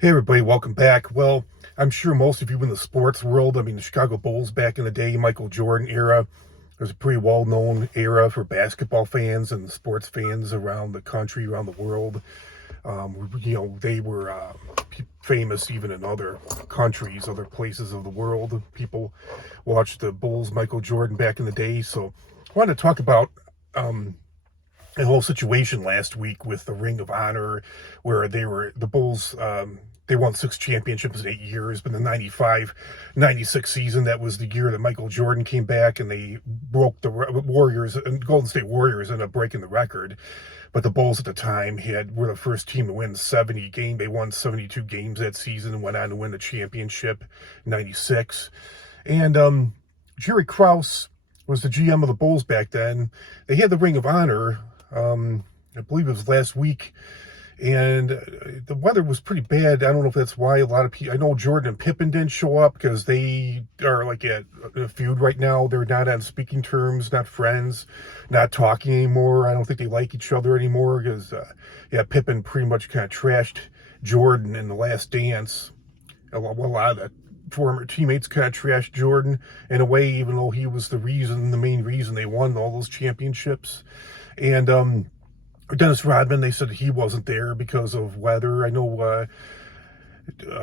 Hey everybody, welcome back. Well, I'm sure most of you in the sports world, the Chicago Bulls back in the day, Michael Jordan era, was a pretty well-known era for basketball fans and sports fans around the country, around the world. They were famous even in other countries, other places of the world. People watched the Bulls, Michael Jordan back in the day. So I wanted to talk about the whole situation last week with the Ring of Honor, where the Bulls, they won 6 championships in 8 years, but the 95-96 season, that was the year that Michael Jordan came back and they broke the Warriors, and Golden State Warriors ended up breaking the record. But the Bulls at the time were the first team to win 70 games. They won 72 games that season and went on to win the championship in 96. And Jerry Krause was the GM of the Bulls back then. They had the Ring of Honor, I believe it was last week, and the weather was pretty bad. I don't know if that's why a lot of people, I know Jordan and Pippen didn't show up because they are like at a feud right now. They're not on speaking terms, not friends, not talking anymore. I don't think they like each other anymore because, Pippen pretty much kind of trashed Jordan in the Last Dance. A lot of the former teammates kind of trashed Jordan in a way, even though he was the main reason they won all those championships. And Dennis Rodman, they said he wasn't there because of weather. I know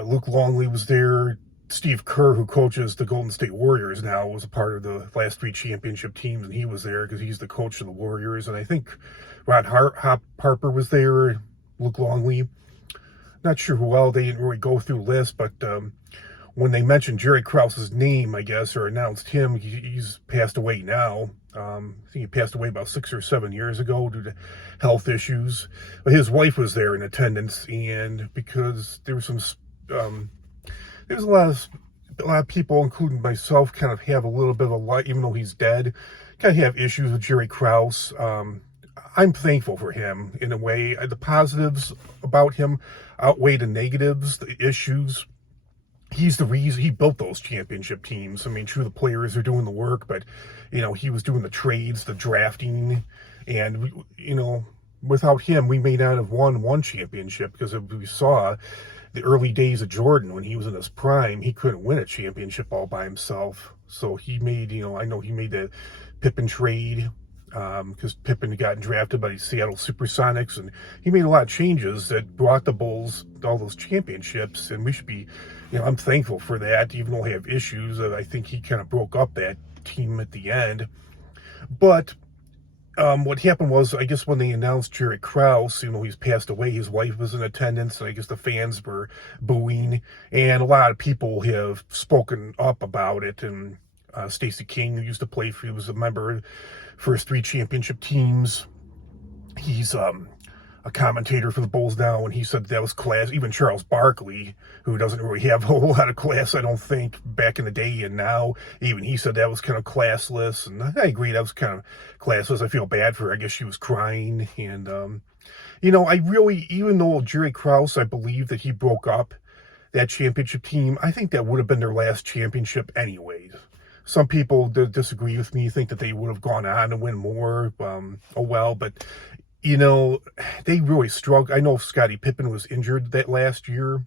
Luke Longley was there. Steve Kerr, who coaches the Golden State Warriors now, was a part of the last 3 championship teams, and he was there because he's the coach of the Warriors. And I think Ron Harper was there, Luke Longley. Not sure who else. They didn't really go through lists, but when they mentioned Jerry Krause's name, I guess, or announced him, he's passed away now. I think he passed away about 6 or 7 years ago due to health issues. But his wife was there in attendance, and because there was some, there's a lot of people, including myself, kind of have a little bit of a light, even though he's dead, kind of have issues with Jerry Krause. I'm thankful for him in a way. The positives about him outweigh the negatives, the issues. He's the reason he built those championship teams. True, the players are doing the work, but, he was doing the trades, the drafting, and, without him, we may not have won one championship because we saw the early days of Jordan when he was in his prime, he couldn't win a championship all by himself. So he made, I know he made the Pippen trade, because Pippen had gotten drafted by the Seattle Supersonics, and he made a lot of changes that brought the Bulls all those championships, and we should be, I'm thankful for that, even though I have issues. I think he kind of broke up that team at the end. But what happened was, I guess when they announced Jerry Krause, he's passed away, his wife was in attendance, and I guess the fans were booing, and a lot of people have spoken up about it, and Stacey King, who used to play he was a member for his 3 championship teams. He's a commentator for the Bulls now, and he said that was class. Even Charles Barkley, who doesn't really have a whole lot of class, I don't think, back in the day and now, even he said that was kind of classless, and I agree, that was kind of classless. I feel bad for her. I guess she was crying, and, I really, even though Jerry Krause, I believe that he broke up that championship team, I think that would have been their last championship anyways. Some people disagree with me, think that they would have gone on to win more. But, they really struggled. I know Scottie Pippen was injured that last year,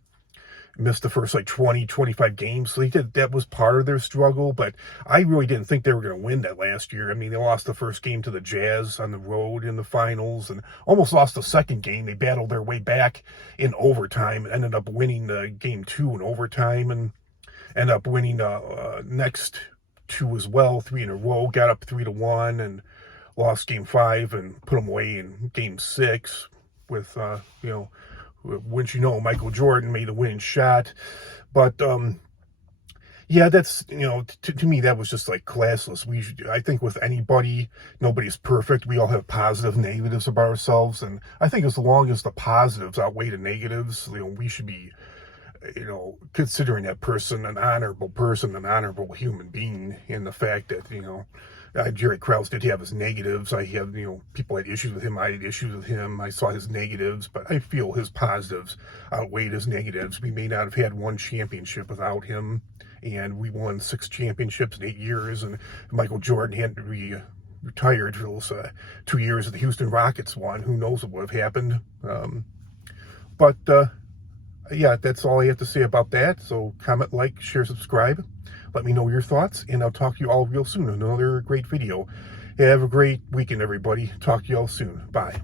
missed the first 20, 25 games. So that was part of their struggle, but I really didn't think they were going to win that last year. They lost the first game to the Jazz on the road in the finals and almost lost the second game. They battled their way back in overtime and ended up winning game 2 in overtime and ended up winning next 2 as well, 3 in a row, got up 3-1 and lost game 5 and put them away in game 6 with, Michael Jordan made the winning shot. But, that's, to me, that was just classless. I think with anybody, nobody's perfect. We all have positive, negatives about ourselves. And I think as long as the positives outweigh the negatives, we should be, considering that person an honorable human being, in the fact that, Jerry Krause did have his negatives. People had issues with him. I had issues with him. I saw his negatives, but I feel his positives outweighed his negatives. We may not have had one championship without him, and we won 6 championships in 8 years, and Michael Jordan had to be retired for those 2 years that the Houston Rockets won. Who knows what would have happened. But yeah, that's all I have to say about that. So comment, like, share, subscribe. Let me know your thoughts, and I'll talk to you all real soon in another great video. Have a great weekend, everybody. Talk to you all soon. Bye.